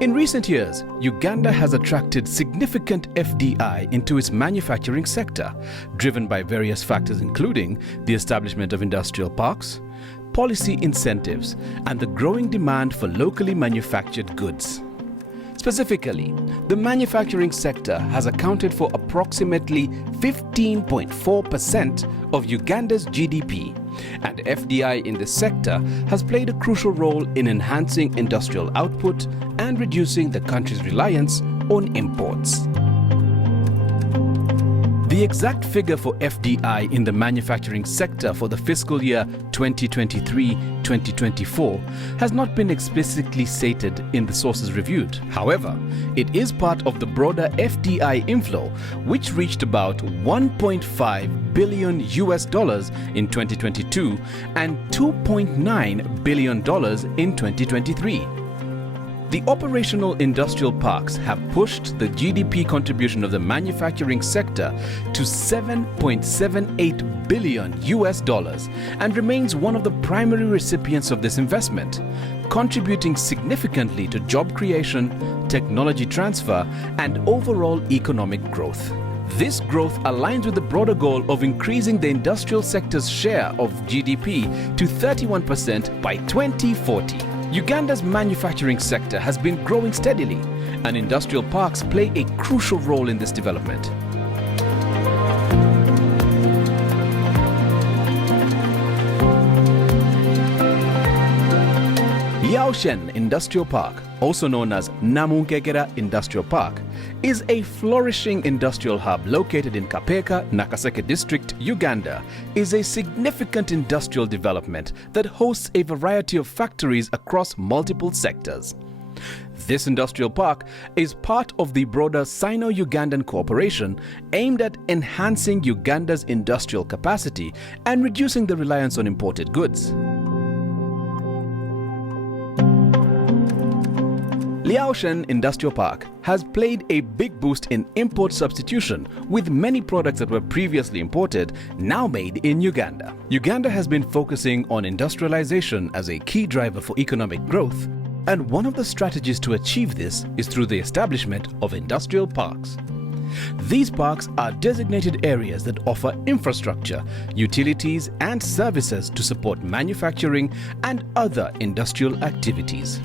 In recent years, Uganda has attracted significant FDI into its manufacturing sector, driven by various factors including the establishment of industrial parks, policy incentives, and the growing demand for locally manufactured goods. Specifically, the manufacturing sector has accounted for approximately 15.4% of Uganda's GDP, and FDI in this sector has played a crucial role in enhancing industrial output and reducing the country's reliance on imports. The exact figure for FDI in the manufacturing sector for the fiscal year 2023-2024 has not been explicitly stated in the sources reviewed. However, it is part of the broader FDI inflow, which reached about $1.5 billion in 2022 and $2.9 billion in 2023. The operational industrial parks have pushed the GDP contribution of the manufacturing sector to $7.78 billion and remains one of the primary recipients of this investment, contributing significantly to job creation, technology transfer, and overall economic growth. This growth aligns with the broader goal of increasing the industrial sector's share of GDP to 31% by 2040. Uganda's manufacturing sector has been growing steadily, and industrial parks play a crucial role in this development. Liaoshen Industrial Park, also known as Namunkegera Industrial Park, is a flourishing industrial hub located in Kapeeka, Nakaseke District, Uganda. Is a significant industrial development that hosts a variety of factories across multiple sectors. This industrial park is part of the broader Sino-Ugandan cooperation aimed at enhancing Uganda's industrial capacity and reducing the reliance on imported goods. Liaoshen Industrial Park has played a big boost in import substitution, with many products that were previously imported now made in Uganda. Uganda has been focusing on industrialization as a key driver for economic growth, and one of the strategies to achieve this is through the establishment of industrial parks. These parks are designated areas that offer infrastructure, utilities, and services to support manufacturing and other industrial activities.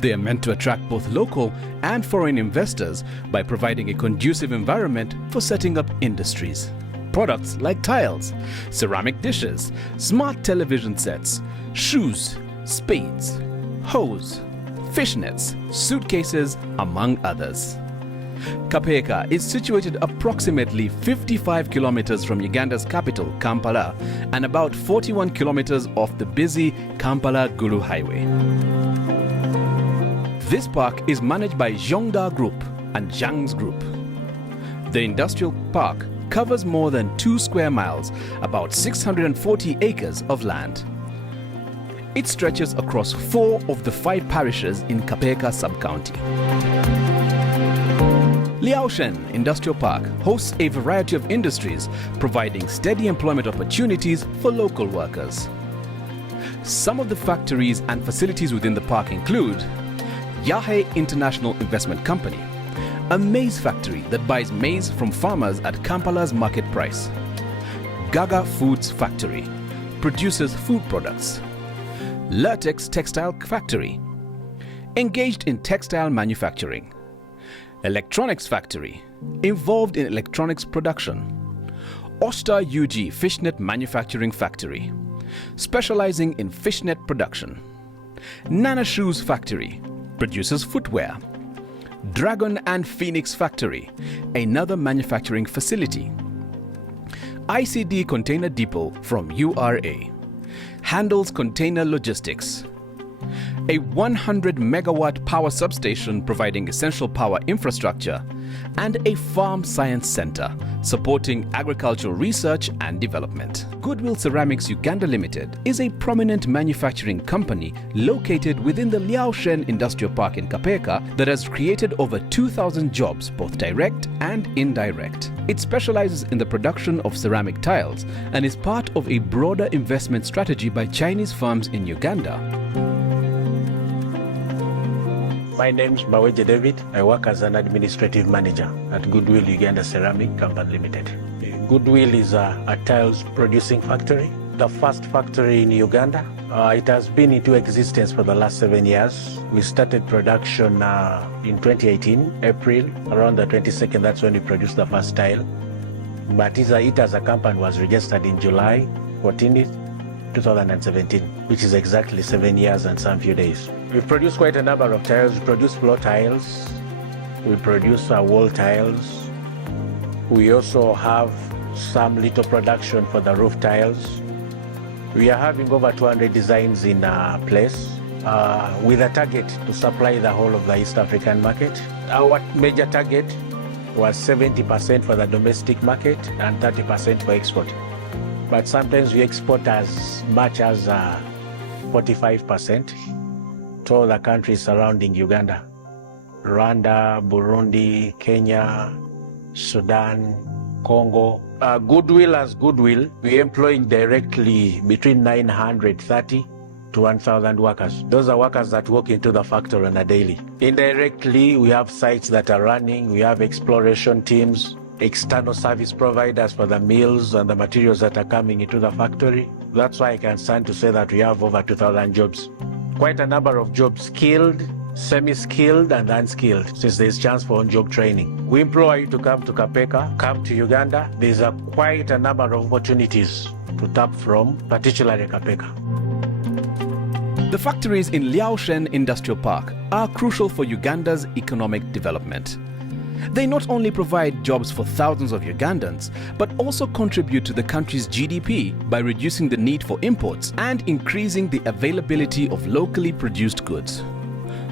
They are meant to attract both local and foreign investors by providing a conducive environment for setting up industries. Products like tiles, ceramic dishes, smart television sets, shoes, spades, hose, fishnets, suitcases, among others. Kapeeka is situated approximately 55 kilometers from Uganda's capital, Kampala, and about 41 kilometers off the busy Kampala-Gulu Highway. This park is managed by Zhongda Group and Zhang's Group. The industrial park covers more than 2 square miles, about 640 acres of land. It stretches across 4 of the 5 parishes in Kapeeka sub-county. Liaoshen Industrial Park hosts a variety of industries, providing steady employment opportunities for local workers. Some of the factories and facilities within the park include Yahe International Investment Company, a maize factory that buys maize from farmers at Kampala's market price. Gaga Foods Factory produces food products. Latex Textile Factory, engaged in textile manufacturing. Electronics Factory, involved in electronics production. Osta UG Fishnet Manufacturing Factory, specializing in fishnet production. Nana Shoes Factory, produces footwear. Dragon and Phoenix Factory, another manufacturing facility. ICD Container Depot from URA, handles container logistics. A 100 megawatt power substation providing essential power infrastructure, and a farm science center supporting agricultural research and development. Goodwill Ceramics Uganda Limited is a prominent manufacturing company located within the Liaoshen Industrial Park in Kapeeka that has created over 2,000 jobs, both direct and indirect. It specializes in the production of ceramic tiles and is part of a broader investment strategy by Chinese firms in Uganda. My name's Maweje David. I work as an administrative manager at Goodwill Uganda Ceramic Company Limited. Goodwill is a tiles producing factory, the first factory in Uganda. It has been into existence for the last 7 years. We started production in 2018, April, around the 22nd, that's when we produced the first tile. But it as a company was registered in July 14th, 2017, which is exactly 7 years and some few days. We've produced quite a number of tiles. We produce floor tiles, we produce wall tiles. We also have some little production for the roof tiles. We are having over 200 designs in place with a target to supply the whole of the East African market. Our major target was 70% for the domestic market and 30% for export. But sometimes we export as much as 45% to all the countries surrounding Uganda. Rwanda, Burundi, Kenya, Sudan, Congo. Goodwill as Goodwill, we employ directly between 930 to 1,000 workers. Those are workers that walk into the factory on a daily. Indirectly, we have sites that are running, we have exploration teams, external service providers for the mills and the materials that are coming into the factory. That's why I can stand to say that we have over 2,000 jobs. Quite a number of jobs, skilled, semi-skilled and unskilled, since there's chance for on-job training. We implore you to come to Kapeeka, come to Uganda. There's quite a number of opportunities to tap from, particularly Kapeeka. The factories in Liaoshen Industrial Park are crucial for Uganda's economic development. They not only provide jobs for thousands of Ugandans, but also contribute to the country's GDP by reducing the need for imports and increasing the availability of locally produced goods.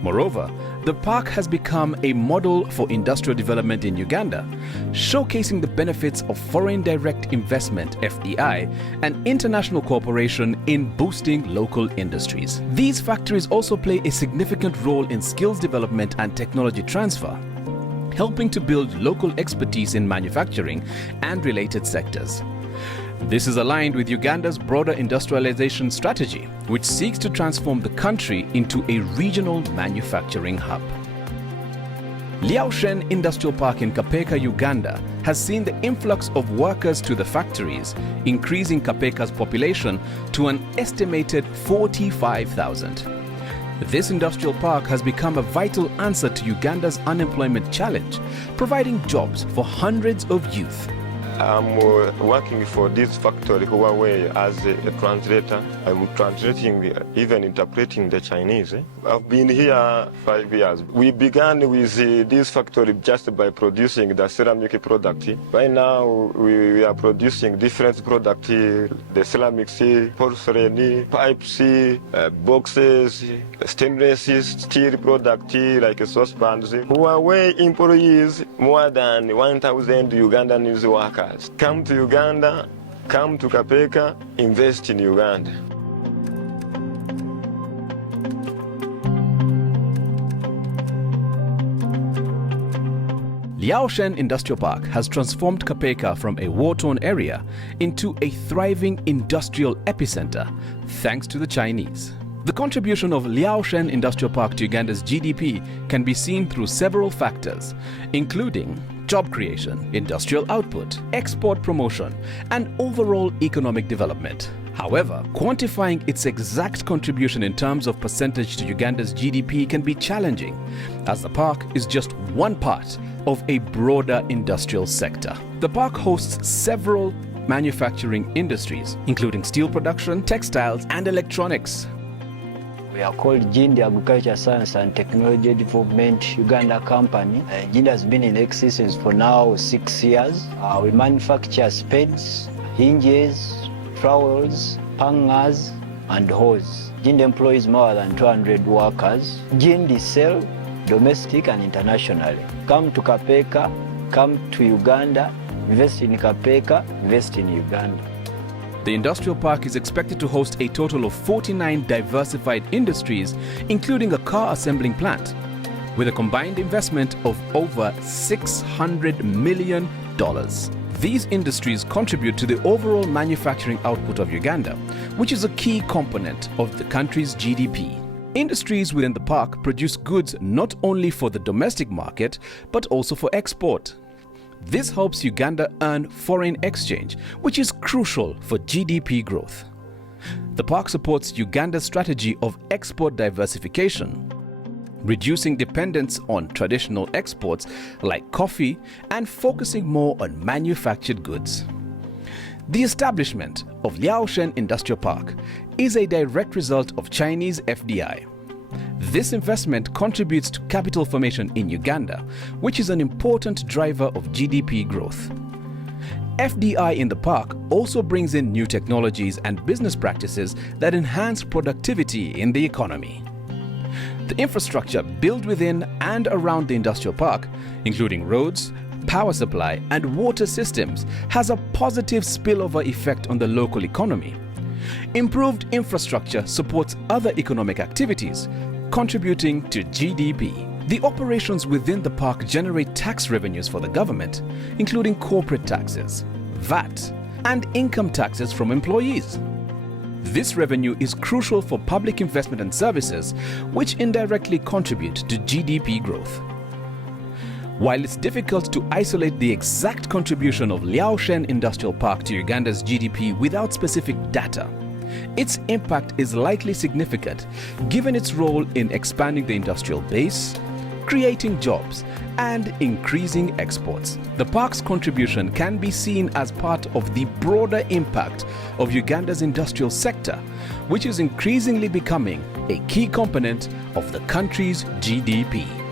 Moreover, the park has become a model for industrial development in Uganda, showcasing the benefits of foreign direct investment (FDI) and international cooperation in boosting local industries. These factories also play a significant role in skills development and technology transfer, helping to build local expertise in manufacturing and related sectors. This is aligned with Uganda's broader industrialization strategy, which seeks to transform the country into a regional manufacturing hub. Liaoshen Industrial Park in Kapeeka, Uganda has seen the influx of workers to the factories, increasing Kapeeka's population to an estimated 45,000. This industrial park has become a vital answer to Uganda's unemployment challenge, providing jobs for hundreds of youth. I'm working for this factory, Huawei, as a translator. I'm translating, even interpreting the Chinese. I've been here 5 years. We began with this factory just by producing the ceramic product. Right now, we are producing different products, the ceramics, porcelain, pipes, boxes, stainless steel product like saucepans. Huawei employs more than 1,000 Ugandan workers. Come to Uganda, come to Kapeeka, invest in Uganda. Liaoshen Industrial Park has transformed Kapeeka from a war-torn area into a thriving industrial epicenter, thanks to the Chinese. The contribution of Liaoshen Industrial Park to Uganda's GDP can be seen through several factors, including job creation, industrial output, export promotion, and overall economic development. However, quantifying its exact contribution in terms of percentage to Uganda's GDP can be challenging, as the park is just one part of a broader industrial sector. The park hosts several manufacturing industries, including steel production, textiles, and electronics. We are called Gindi Agriculture Science and Technology Development Uganda Company. Gindi has been in existence for now 6 years. We manufacture spades, hinges, trowels, hangers, and hose. Gindi employs more than 200 workers. Gindi sell domestic and internationally. Come to Kapeeka, come to Uganda, invest in Kapeeka, invest in Uganda. The industrial park is expected to host a total of 49 diversified industries, including a car assembling plant, with a combined investment of over $600 million. These industries contribute to the overall manufacturing output of Uganda, which is a key component of the country's GDP. Industries within the park produce goods not only for the domestic market, but also for export. This helps Uganda earn foreign exchange, which is crucial for GDP growth. The park supports Uganda's strategy of export diversification, reducing dependence on traditional exports like coffee and focusing more on manufactured goods. The establishment of Liaoshen Industrial Park is a direct result of Chinese FDI. This investment contributes to capital formation in Uganda, which is an important driver of GDP growth. FDI in the park also brings in new technologies and business practices that enhance productivity in the economy. The infrastructure built within and around the industrial park, including roads, power supply, and water systems, has a positive spillover effect on the local economy. Improved infrastructure supports other economic activities, contributing to GDP. The operations within the park generate tax revenues for the government, including corporate taxes, VAT, and income taxes from employees. This revenue is crucial for public investment and services, which indirectly contribute to GDP growth. While it's difficult to isolate the exact contribution of Liaoshen Industrial Park to Uganda's GDP without specific data, its impact is likely significant given its role in expanding the industrial base, creating jobs, and increasing exports. The park's contribution can be seen as part of the broader impact of Uganda's industrial sector, which is increasingly becoming a key component of the country's GDP.